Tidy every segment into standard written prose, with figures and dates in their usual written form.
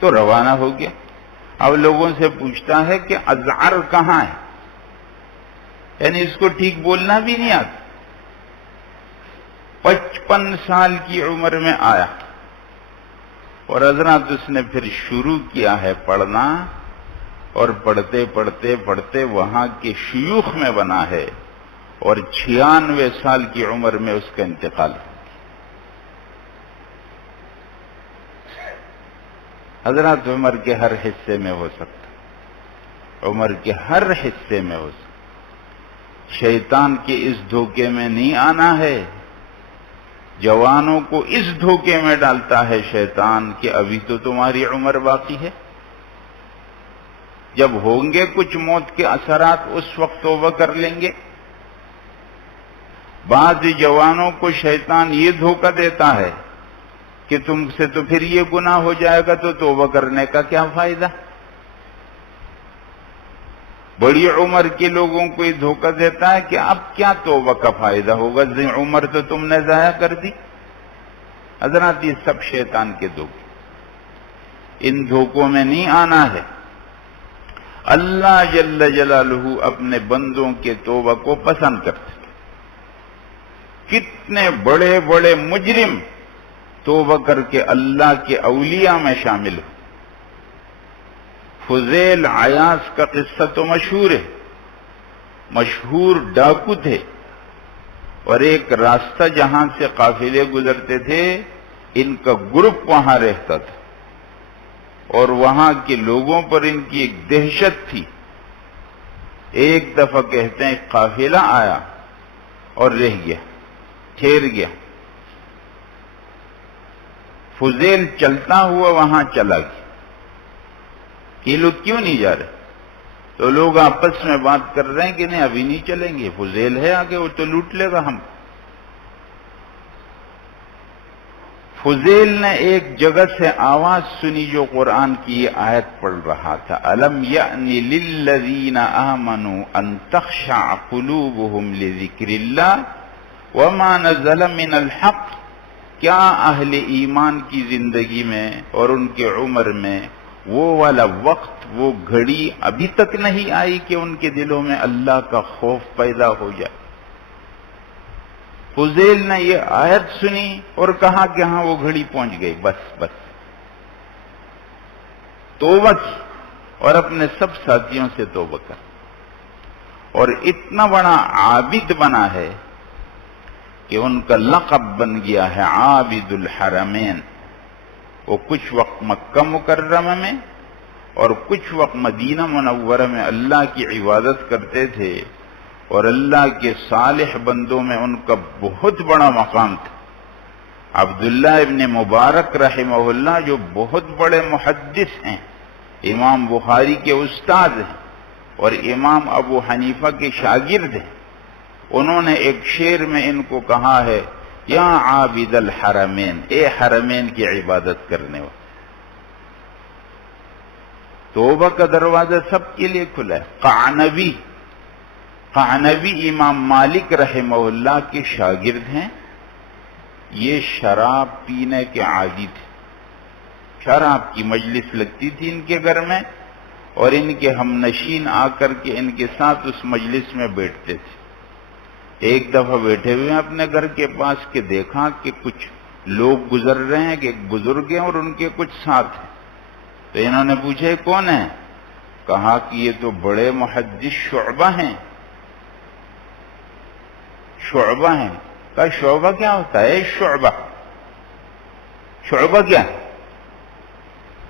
تو روانہ ہو گیا. اب لوگوں سے پوچھتا ہے کہ ازعر کہاں ہے، یعنی اس کو ٹھیک بولنا بھی نہیں آتا. 55 سال کی عمر میں آیا اور حضرات اس نے پھر شروع کیا ہے پڑھنا، اور پڑھتے پڑھتے پڑھتے وہاں کے شیوخ میں بنا ہے، اور 96 سال کی عمر میں اس کا انتقال. حضرات عمر کے ہر حصے میں ہو سکتا، عمر کے ہر حصے میں ہو سکتا. شیطان کے اس دھوکے میں نہیں آنا ہے. جوانوں کو اس دھوکے میں ڈالتا ہے شیطان کہ ابھی تو تمہاری عمر باقی ہے، جب ہوں گے کچھ موت کے اثرات اس وقت توبہ کر لیں گے. بعض جوانوں کو شیطان یہ دھوکہ دیتا ہے کہ تم سے تو پھر یہ گناہ ہو جائے گا تو توبہ کرنے کا کیا فائدہ. بڑی عمر کے لوگوں کو یہ دھوکہ دیتا ہے کہ اب کیا توبہ کا فائدہ ہوگا، عمر تو تم نے ضائع کر دی. حضرات یہ سب شیطان کے دھوکے، ان دھوکوں میں نہیں آنا ہے. اللہ جل جلالہ اپنے بندوں کے توبہ کو پسند کرتے. کتنے بڑے بڑے مجرم توبہ کر کے اللہ کے اولیاء میں شامل ہو. فضیل عیاض کا قصہ تو مشہور ہے. مشہور ڈاکو تھے، اور ایک راستہ جہاں سے قافلے گزرتے تھے ان کا گروپ وہاں رہتا تھا، اور وہاں کے لوگوں پر ان کی ایک دہشت تھی. ایک دفعہ کہتے ہیں قافلہ آیا اور رہ گیا، ٹھہر گیا. فضیل چلتا ہوا وہاں چلا گیا. یہ لوگ کیوں نہیں جا رہے؟ تو لوگ آپس میں بات کر رہے ہیں کہ نہیں ابھی نہیں چلیں گے، فضیل ہے آگے، وہ تو لوٹ لے گا ہم. فضیل نے ایک جگہ سے آواز سنی جو قرآن کی یہ آیت پڑھ رہا تھا، أَلَمْ يَأْنِ لِلَّذِينَ آمَنُوا أَن تَخْشَعَ قُلُوبُهُمْ لِذِكْرِ اللَّهِ وَمَا نَزَلَ مِنَ الْحَقِّ. کیا اہل ایمان کی زندگی میں اور ان کے عمر میں وہ والا وقت، وہ گھڑی ابھی تک نہیں آئی کہ ان کے دلوں میں اللہ کا خوف پیدا ہو جائے؟ فضیل نے یہ آیت سنی اور کہا کہ ہاں وہ گھڑی پہنچ گئی، بس توبہ کی اور اپنے سب ساتھیوں سے توبہ کر. اور اتنا بڑا عابد بنا ہے کہ ان کا لقب بن گیا ہے عابد الحرمین. وہ کچھ وقت مکہ مکرمہ میں اور کچھ وقت مدینہ منورہ میں اللہ کی عبادت کرتے تھے، اور اللہ کے صالح بندوں میں ان کا بہت بڑا مقام تھا. عبداللہ ابن مبارک رحمہ اللہ جو بہت بڑے محدث ہیں، امام بخاری کے استاد ہیں اور امام ابو حنیفہ کے شاگرد ہیں، انہوں نے ایک شعر میں ان کو کہا ہے یا عابد الحرمین، اے حرمین کی عبادت کرنے والے. توبہ کا دروازہ سب کے لیے کھلا ہے. قعنبی امام مالک رحمہ اللہ کے شاگرد ہیں. یہ شراب پینے کے عادی تھے. شراب کی مجلس لگتی تھی ان کے گھر میں، اور ان کے ہم نشین آ کر کے ان کے ساتھ اس مجلس میں بیٹھتے تھے. ایک دفعہ بیٹھے ہوئے اپنے گھر کے پاس کے دیکھا کہ کچھ لوگ گزر رہے ہیں، کہ ایک بزرگ ہیں اور ان کے کچھ ساتھ ہیں. تو انہوں نے پوچھا کون ہے؟ کہا کہ یہ تو بڑے محدث شعبہ ہیں. شعبہ ہیں. کہا شعبہ کیا ہوتا ہے؟ شعبہ کیا ہے؟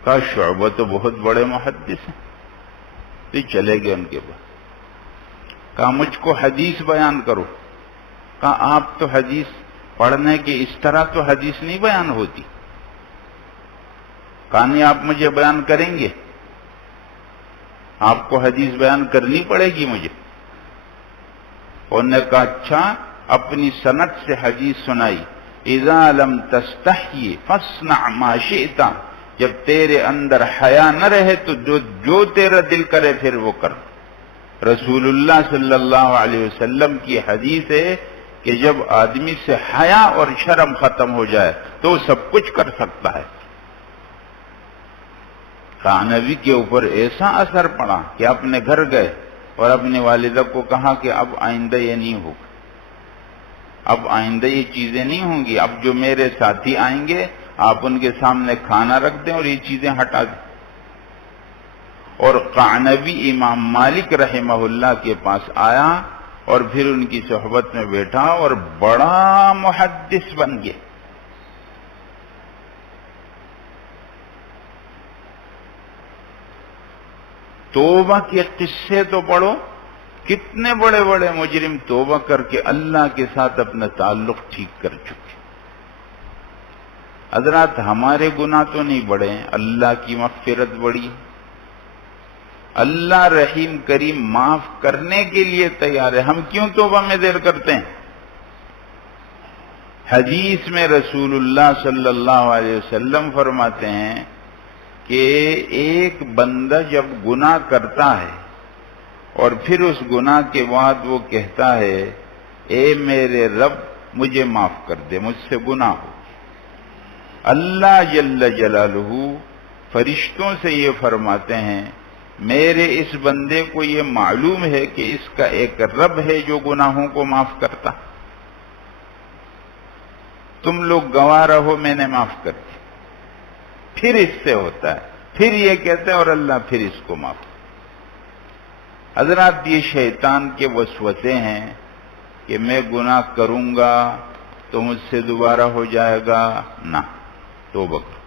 کہا شعبہ تو بہت بڑے محدث ہیں. تو چلے گئے ان کے پاس. کہا مجھ کو حدیث بیان کرو. کہا آپ تو حدیث پڑھنے کے اس طرح تو حدیث نہیں بیان ہوتی. کہا نہیں آپ مجھے بیان کریں گے، آپ کو حدیث بیان کرنی پڑے گی مجھے. انہوں نے کہا اچھا. اپنی سند سے حدیث سنائی. اذا لم تستحی فاصنع ما شئت. جب تیرے اندر حیا نہ رہے تو جو تیرا دل کرے پھر وہ کر. رسول اللہ صلی اللہ علیہ وسلم کی حدیث ہے کہ جب آدمی سے حیا اور شرم ختم ہو جائے تو وہ سب کچھ کر سکتا ہے. قعنبی کے اوپر ایسا اثر پڑا کہ اپنے گھر گئے اور اپنی والدہ کو کہا کہ اب آئندہ یہ نہیں ہوگا، اب آئندہ یہ چیزیں نہیں ہوں گی، اب جو میرے ساتھی آئیں گے آپ ان کے سامنے کھانا رکھ دیں اور یہ چیزیں ہٹا دیں۔ اور قعنبی امام مالک رحمہ اللہ کے پاس آیا اور پھر ان کی صحبت میں بیٹھا اور بڑا محدث بن گیا۔ توبہ کے قصے تو پڑھو، کتنے بڑے بڑے مجرم توبہ کر کے اللہ کے ساتھ اپنا تعلق ٹھیک کر چکے۔ حضرات ہمارے گناہ تو نہیں بڑے ہیں، اللہ کی مغفرت بڑی، اللہ رحیم کریم معاف کرنے کے لیے تیار ہے، ہم کیوں توبہ میں دیر کرتے ہیں؟ حدیث میں رسول اللہ صلی اللہ علیہ وسلم فرماتے ہیں کہ ایک بندہ جب گناہ کرتا ہے اور پھر اس گناہ کے بعد وہ کہتا ہے اے میرے رب مجھے معاف کر دے، مجھ سے گناہ ہو، اللہ جل جلالہ فرشتوں سے یہ فرماتے ہیں میرے اس بندے کو یہ معلوم ہے کہ اس کا ایک رب ہے جو گناہوں کو معاف کرتا، تم لوگ گواہ رہو میں نے معاف کر دیا۔ پھر اس سے ہوتا ہے، پھر یہ کہتے ہیں اور اللہ پھر اس کو معاف۔ حضرات یہ شیطان کے وسوسے ہیں کہ میں گناہ کروں گا تو مجھ سے دوبارہ ہو جائے گا، نہ، توبہ کرو۔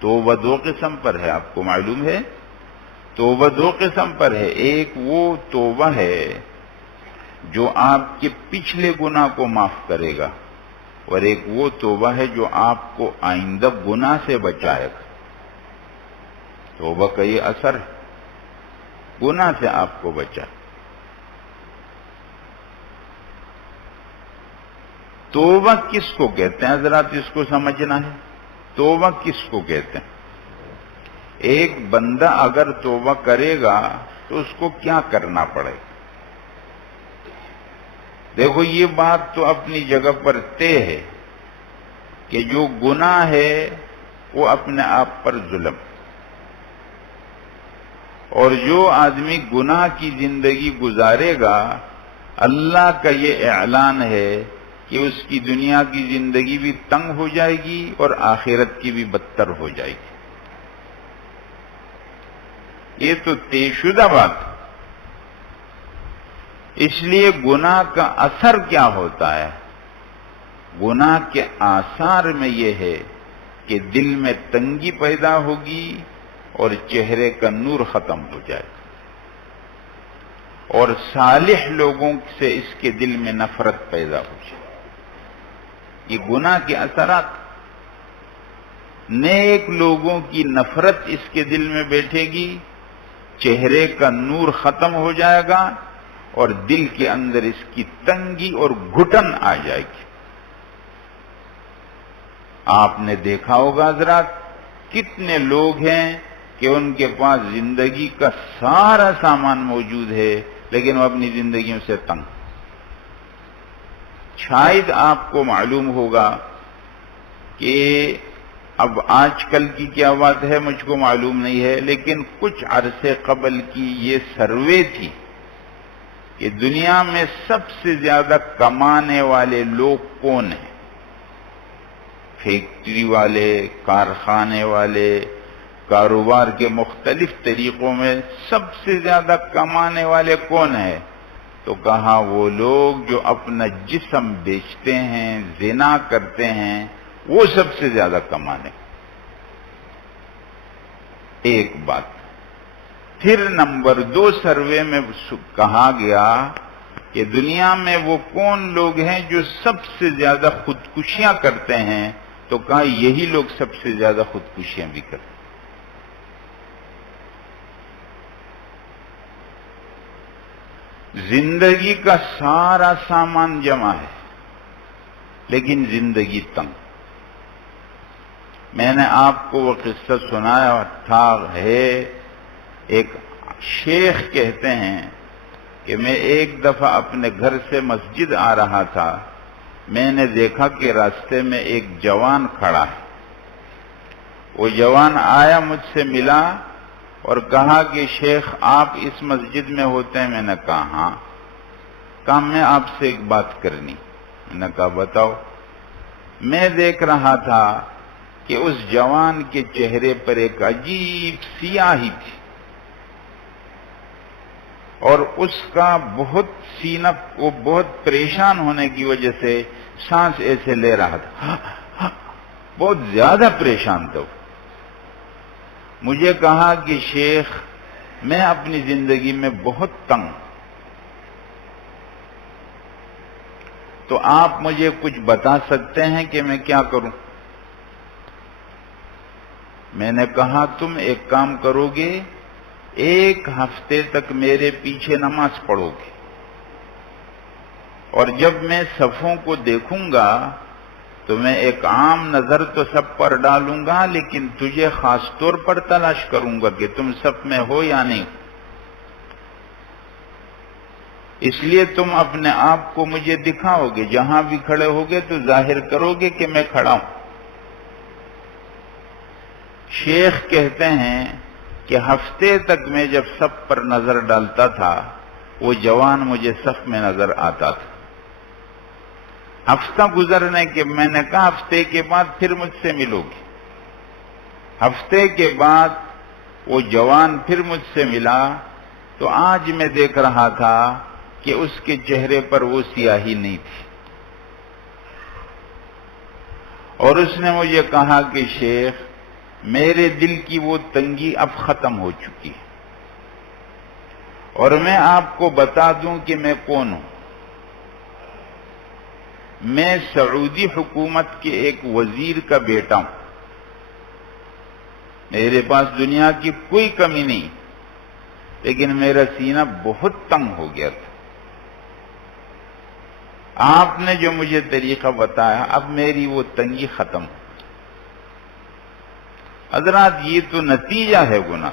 توبہ دو قسم پر ہے، آپ کو معلوم ہے، توبہ دو قسم پر ہے، ایک وہ توبہ ہے جو آپ کے پچھلے گناہ کو معاف کرے گا، اور ایک وہ توبہ ہے جو آپ کو آئندہ گناہ سے بچائے گا۔ توبہ کا یہ اثر ہے، گناہ سے آپ کو بچائے۔ توبہ کس کو کہتے ہیں حضرات؟ اس کو سمجھنا ہے، توبہ کس کو کہتے ہیں؟ ایک بندہ اگر توبہ کرے گا تو اس کو کیا کرنا پڑے گا؟ دیکھو یہ بات تو اپنی جگہ پر طے ہے کہ جو گناہ ہے وہ اپنے آپ پر ظلم، اور جو آدمی گناہ کی زندگی گزارے گا اللہ کا یہ اعلان ہے کہ اس کی دنیا کی زندگی بھی تنگ ہو جائے گی اور آخرت کی بھی بدتر ہو جائے گی۔ یہ تو طے شدہ بات ہے۔ اس لیے گناہ کا اثر کیا ہوتا ہے؟ گناہ کے آثار میں یہ ہے کہ دل میں تنگی پیدا ہوگی اور چہرے کا نور ختم ہو جائے گا، اور صالح لوگوں سے اس کے دل میں نفرت پیدا ہو جائے گی۔ یہ گناہ کے اثرات، نیک لوگوں کی نفرت اس کے دل میں بیٹھے گی، چہرے کا نور ختم ہو جائے گا اور دل کے اندر اس کی تنگی اور گھٹن آ جائے گی۔ آپ نے دیکھا ہوگا حضرات کتنے لوگ ہیں کہ ان کے پاس زندگی کا سارا سامان موجود ہے لیکن وہ اپنی زندگیوں سے تنگ۔ شاید آپ کو معلوم ہوگا کہ اب آج کل کی کیا بات ہے مجھ کو معلوم نہیں ہے، لیکن کچھ عرصے قبل کی یہ سروے تھی کہ دنیا میں سب سے زیادہ کمانے والے لوگ کون ہیں؟ فیکٹری والے، کارخانے والے، کاروبار کے مختلف طریقوں میں سب سے زیادہ کمانے والے کون ہیں؟ تو کہا وہ لوگ جو اپنا جسم بیچتے ہیں، زنا کرتے ہیں، وہ سب سے زیادہ کمانے۔ ایک بات۔ پھر نمبر 2 سروے میں کہا گیا کہ دنیا میں وہ کون لوگ ہیں جو سب سے زیادہ خودکشیاں کرتے ہیں؟ تو کہا یہی لوگ سب سے زیادہ خودکشیاں بھی کرتے ہیں۔ زندگی کا سارا سامان جمع ہے لیکن زندگی تنگ۔ میں نے آپ کو وہ قصہ سنایا تھا، ہے ایک شیخ کہتے ہیں کہ میں ایک دفعہ اپنے گھر سے مسجد آ رہا تھا، میں نے دیکھا کہ راستے میں ایک جوان کھڑا ہے۔ وہ جوان آیا، مجھ سے ملا اور کہا کہ شیخ آپ اس مسجد میں ہوتے ہیں؟ میں نے کہا ہاں۔ کہا میں آپ سے ایک بات کرنی۔ میں نے کہا بتاؤ۔ میں دیکھ رہا تھا کہ اس جوان کے چہرے پر ایک عجیب سیاہی تھی، اور اس کا بہت سینہ، وہ بہت پریشان ہونے کی وجہ سے سانس ایسے لے رہا تھا، بہت زیادہ پریشان تھا۔ مجھے کہا کہ شیخ میں اپنی زندگی میں بہت تنگ، تو آپ مجھے کچھ بتا سکتے ہیں کہ میں کیا کروں؟ میں نے کہا تم ایک کام کرو گے، 1 ہفتے تک میرے پیچھے نماز پڑھو گے، اور جب میں صفوں کو دیکھوں گا تو میں ایک عام نظر تو سب پر ڈالوں گا، لیکن تجھے خاص طور پر تلاش کروں گا کہ تم صف میں ہو یا نہیں۔ اس لیے تم اپنے آپ کو مجھے دکھاؤ گے، جہاں بھی کھڑے ہوگے تو ظاہر کرو گے کہ میں کھڑا ہوں۔ شیخ کہتے ہیں کہ ہفتے تک میں جب صف پر نظر ڈالتا تھا وہ جوان مجھے صف میں نظر آتا تھا۔ ہفتہ گزرنے کے میں نے کہا ہفتے کے بعد پھر مجھ سے ملو گے۔ ہفتے کے بعد وہ جوان پھر مجھ سے ملا، تو آج میں دیکھ رہا تھا کہ اس کے چہرے پر وہ سیاہی نہیں تھی، اور اس نے مجھے کہا کہ شیخ میرے دل کی وہ تنگی اب ختم ہو چکی ہے، اور میں آپ کو بتا دوں کہ میں کون ہوں۔ میں سعودی حکومت کے ایک وزیر کا بیٹا ہوں، میرے پاس دنیا کی کوئی کمی نہیں، لیکن میرا سینہ بہت تنگ ہو گیا تھا۔ آپ نے جو مجھے طریقہ بتایا اب میری وہ تنگی ختم ہو۔ حضرات یہ تو نتیجہ ہے گناہ۔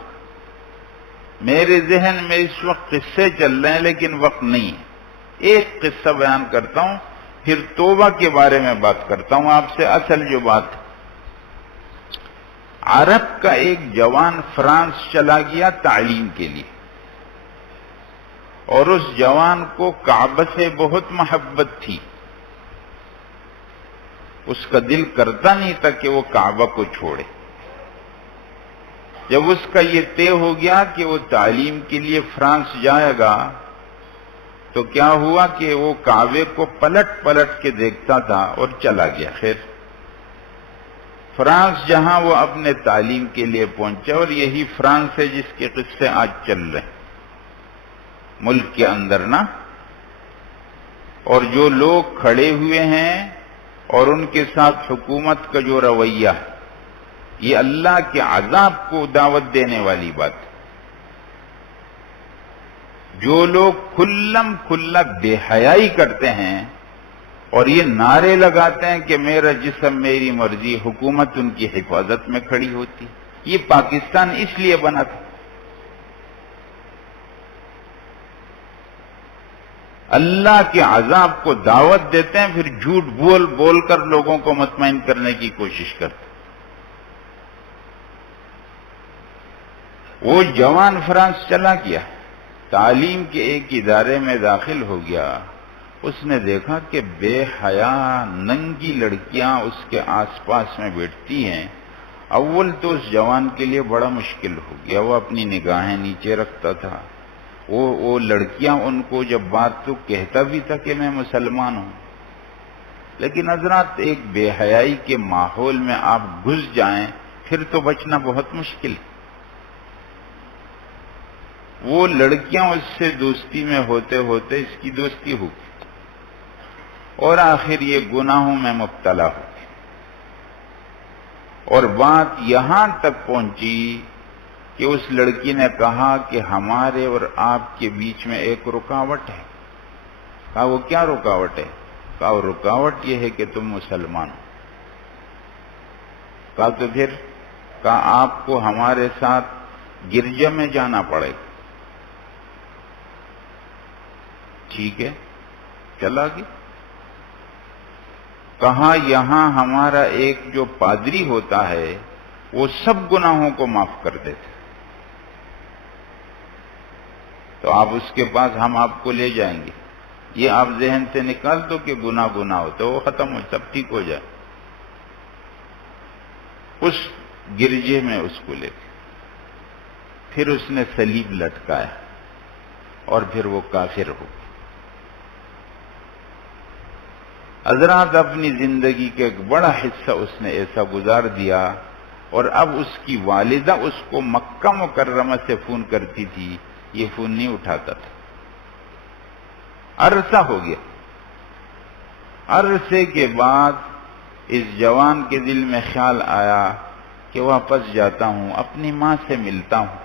میرے ذہن میں اس وقت قصے چل رہے ہیں لیکن وقت نہیں ہے۔ ایک قصہ بیان کرتا ہوں، پھر توبہ کے بارے میں بات کرتا ہوں آپ سے۔ اصل جو بات ہے، عرب کا ایک جوان فرانس چلا گیا تعلیم کے لیے، اور اس جوان کو کعبہ سے بہت محبت تھی۔ اس کا دل کرتا نہیں تھا کہ وہ کعبہ کو چھوڑے۔ جب اس کا یہ طے ہو گیا کہ وہ تعلیم کے لیے فرانس جائے گا، تو کیا ہوا کہ وہ کعبے کو پلٹ پلٹ کے دیکھتا تھا اور چلا گیا۔ خیر فرانس جہاں وہ اپنے تعلیم کے لیے پہنچا، اور یہی فرانس ہے جس کے قصے آج چل رہے ہیں ملک کے اندر نا، اور جو لوگ کھڑے ہوئے ہیں اور ان کے ساتھ حکومت کا جو رویہ ہے، یہ اللہ کے عذاب کو دعوت دینے والی بات ہے۔ جو لوگ کھلم کھلا بے حیائی کرتے ہیں اور یہ نعرے لگاتے ہیں کہ میرا جسم میری مرضی، حکومت ان کی حفاظت میں کھڑی ہوتی، یہ پاکستان اس لیے بنا تھا۔ اللہ کے عذاب کو دعوت دیتے ہیں، پھر جھوٹ بول بول کر لوگوں کو مطمئن کرنے کی کوشش کرتے ہیں۔ وہ جوان فرانس چلا گیا، تعلیم کے ایک ادارے میں داخل ہو گیا۔ اس نے دیکھا کہ بے حیا ننگی لڑکیاں اس کے آس پاس میں بیٹھتی ہیں۔ اول تو اس جوان کے لیے بڑا مشکل ہو گیا، وہ اپنی نگاہیں نیچے رکھتا تھا۔ وہ لڑکیاں ان کو جب بات تو کہتا بھی تھا کہ میں مسلمان ہوں، لیکن حضرات ایک بے حیائی کے ماحول میں آپ گھس جائیں پھر تو بچنا بہت مشکل ہے۔ وہ لڑکیاں اس سے دوستی میں ہوتے ہوتے اس کی دوستی ہو گئی، اور آخر یہ گناہوں میں مبتلا ہو گئی، اور بات یہاں تک پہنچی کہ اس لڑکی نے کہا کہ ہمارے اور آپ کے بیچ میں ایک رکاوٹ ہے۔ کہا وہ کیا رکاوٹ ہے؟ کہا وہ رکاوٹ یہ ہے کہ تم مسلمان ہو۔ کہا تو پھر؟ کہا آپ کو ہمارے ساتھ گرجا میں جانا پڑے گا۔ ٹھیک ہے، چلا گیا۔ کہا یہاں ہمارا ایک جو پادری ہوتا ہے وہ سب گناہوں کو معاف کر دیتے، تو آپ اس کے پاس ہم آپ کو لے جائیں گے. یہ آپ ذہن سے نکال دو کہ گناہ ہو تو وہ ختم ہو، سب ٹھیک ہو جائے. اس گرجے میں اس کو لے کے پھر اس نے صلیب لٹکایا اور پھر وہ کافر ہو. حضرات اپنی زندگی کا ایک بڑا حصہ اس نے ایسا گزار دیا، اور اب اس کی والدہ اس کو مکہ مکرمہ سے فون کرتی تھی، یہ فون نہیں اٹھاتا تھا. عرصہ ہو گیا. عرصے کے بعد اس جوان کے دل میں خیال آیا کہ واپس جاتا ہوں، اپنی ماں سے ملتا ہوں.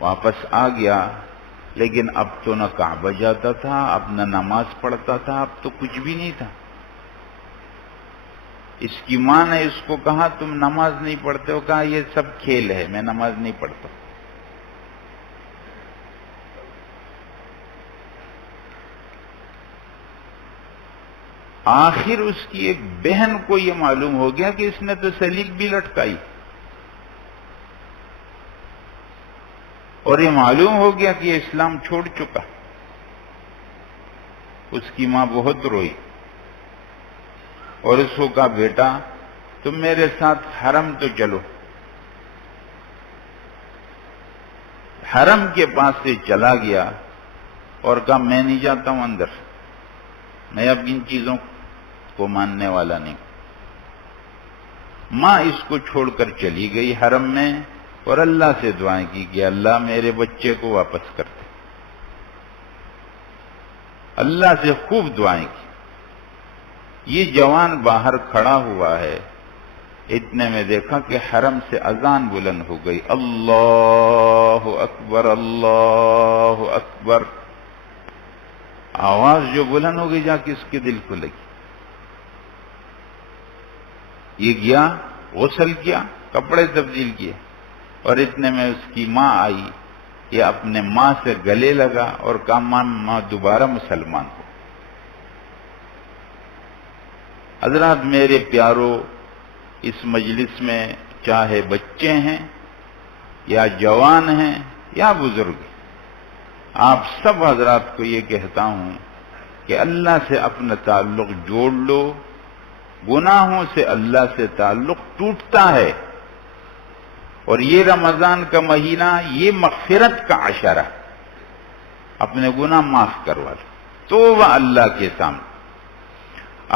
واپس آ گیا، لیکن اب تو نہ کعبہ جاتا تھا، اب نہ نماز پڑھتا تھا، اب تو کچھ بھی نہیں تھا. اس کی ماں نے اس کو کہا تم نماز نہیں پڑھتے ہو؟ کہا یہ سب کھیل ہے، میں نماز نہیں پڑھتا. آخر اس کی ایک بہن کو یہ معلوم ہو گیا کہ اس نے تو صلیب بھی لٹکائی، اور یہ معلوم ہو گیا کہ یہ اسلام چھوڑ چکا. اس کی ماں بہت روئی اور اس کو کہا بیٹا تم میرے ساتھ حرم تو چلو. حرم کے پاس سے چلا گیا اور کہا میں نہیں جاتا ہوں اندر، میں اب ان چیزوں کو ماننے والا نہیں. ماں اس کو چھوڑ کر چلی گئی حرم میں، اور اللہ سے دعائیں کی کہ اللہ میرے بچے کو واپس کر دے. اللہ سے خوب دعائیں کی. یہ جوان باہر کھڑا ہوا ہے، اتنے میں دیکھا کہ حرم سے اذان بلند ہو گئی، اللہ اکبر اللہ اکبر. آواز جو بلند ہو گئی جا کے اس کے دل کو لگی. یہ گیا، غسل کیا، کپڑے تبدیل کیے، اور اتنے میں اس کی ماں آئی. یہ اپنے ماں سے گلے لگا اور کہا ماں دوبارہ مسلمان ہو. حضرات میرے پیارو، اس مجلس میں چاہے بچے ہیں یا جوان ہیں یا بزرگ، آپ سب حضرات کو یہ کہتا ہوں کہ اللہ سے اپنا تعلق جوڑ لو. گناہوں سے اللہ سے تعلق ٹوٹتا ہے، اور یہ رمضان کا مہینہ یہ مغفرت کا عشرہ، اپنے گناہ معاف کروا لو. توبہ اللہ کے سامنے.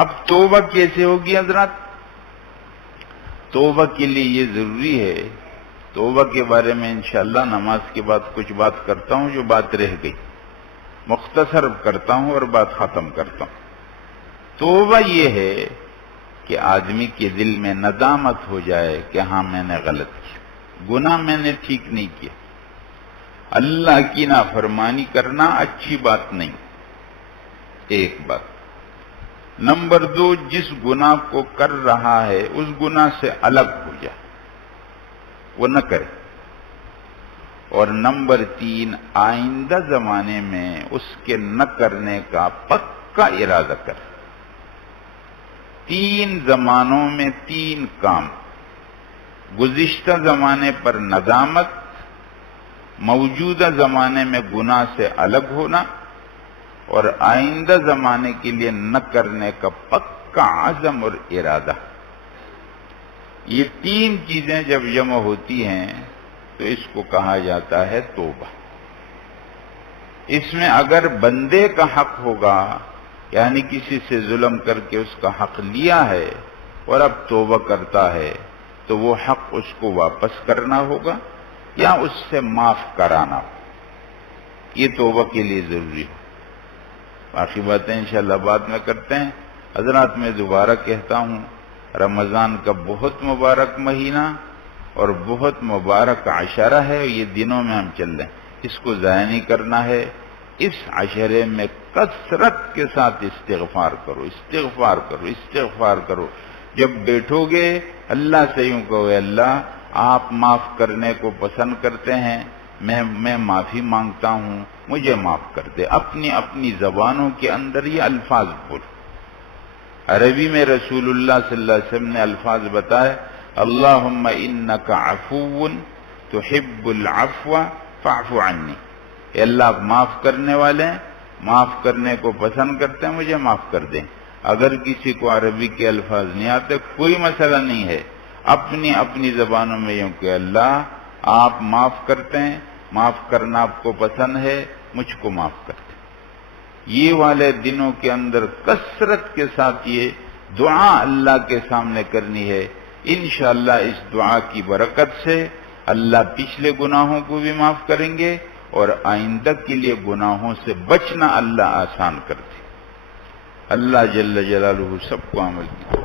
اب توبہ کیسے ہوگی حضرات؟ توبہ کے لیے یہ ضروری ہے، توبہ کے بارے میں انشاءاللہ نماز کے بعد کچھ بات کرتا ہوں، جو بات رہ گئی مختصر کرتا ہوں اور بات ختم کرتا ہوں. توبہ یہ ہے کہ آدمی کے دل میں ندامت ہو جائے کہ ہاں میں نے غلط کیا، گناہ میں نے ٹھیک نہیں کیا. اللہ کی نافرمانی کرنا اچھی بات نہیں، ایک بات. نمبر 2، جس گناہ کو کر رہا ہے اس گناہ سے الگ ہو جائے، وہ نہ کرے. اور نمبر 3، آئندہ زمانے میں اس کے نہ کرنے کا پکا ارادہ کرے. 3 زمانوں میں 3 کام: گزشتہ زمانے پر ندامت، موجودہ زمانے میں گناہ سے الگ ہونا، اور آئندہ زمانے کے لیے نہ کرنے کا پکا عزم اور ارادہ. یہ 3 چیزیں جب جمع ہوتی ہیں تو اس کو کہا جاتا ہے توبہ. اس میں اگر بندے کا حق ہوگا، یعنی کسی سے ظلم کر کے اس کا حق لیا ہے اور اب توبہ کرتا ہے، تو وہ حق اس کو واپس کرنا ہوگا یا اس سے معاف کرانا ہوگا. یہ توبہ کے لیے ضروری ہے. باقی باتیں انشاءاللہ بعد میں کرتے ہیں. حضرات میں دوبارہ کہتا ہوں، رمضان کا بہت مبارک مہینہ اور بہت مبارک عشرہ ہے. یہ دنوں میں ہم چل رہے ہیں، اس کو ضائع نہیں کرنا ہے. اس عشرے میں کثرت کے ساتھ استغفار کرو، استغفار کرو، استغفار کرو. جب بیٹھو گے اللہ سے یوں کہو، اللہ آپ معاف کرنے کو پسند کرتے ہیں، میں معافی مانگتا ہوں، مجھے معاف کر دے. اپنی اپنی زبانوں کے اندر یہ الفاظ بولو. عربی میں رسول اللہ صلی اللہ علیہ وسلم نے الفاظ بتائے، اللہم انک عفو تحب العفو فاعف عنی. اے اللہ آپ معاف کرنے والے ہیں، معاف کرنے کو پسند کرتے ہیں، مجھے معاف کر دیں۔ اگر کسی کو عربی کے الفاظ نہیں آتے کوئی مسئلہ نہیں ہے، اپنی اپنی زبانوں میں یوں کہ اللہ آپ معاف کرتے ہیں، معاف کرنا آپ کو پسند ہے، مجھ کو معاف کرتے ہیں۔ یہ والے دنوں کے اندر کثرت کے ساتھ یہ دعا اللہ کے سامنے کرنی ہے۔ انشاءاللہ اس دعا کی برکت سے اللہ پچھلے گناہوں کو بھی معاف کریں گے اور آئندہ کے لیے گناہوں سے بچنا اللہ آسان کر دے۔ اللہ جل جلالہ سب کو عمل کی